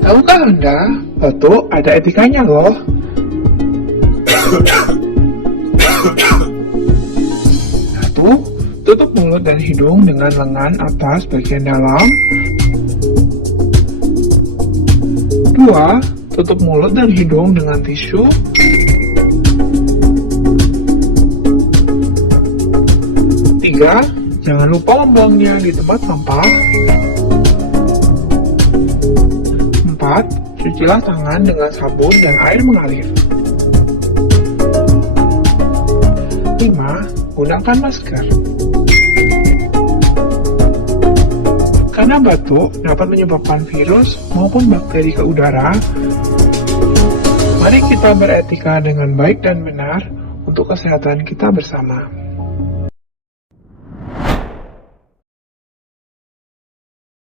Tahukah Anda, batuk ada etikanya loh. Satu, tutup mulut dan hidung dengan lengan atas bagian dalam. Dua, tutup mulut dan hidung dengan tisu. Tiga, jangan lupa membuangnya di tempat sampah. 4. Cucilah tangan dengan sabun dan air mengalir. 5. Gunakan masker. Karena batuk dapat menyebabkan virus maupun bakteri ke udara, mari kita beretika dengan baik dan benar untuk kesehatan kita bersama.